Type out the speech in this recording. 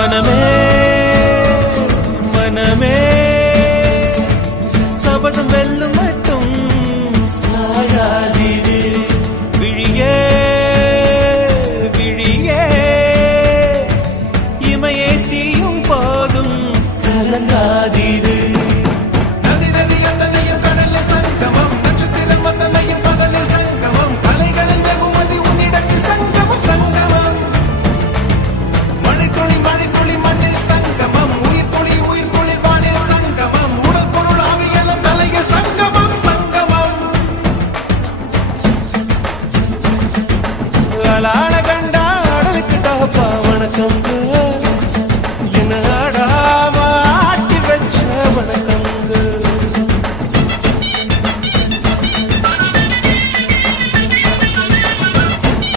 மனமே மனமே சபதம் வெல்லும் மட்டும் சாயாதீரு விழியே விழியே இமையே தீயும் போதும் கலங்காதீரு la la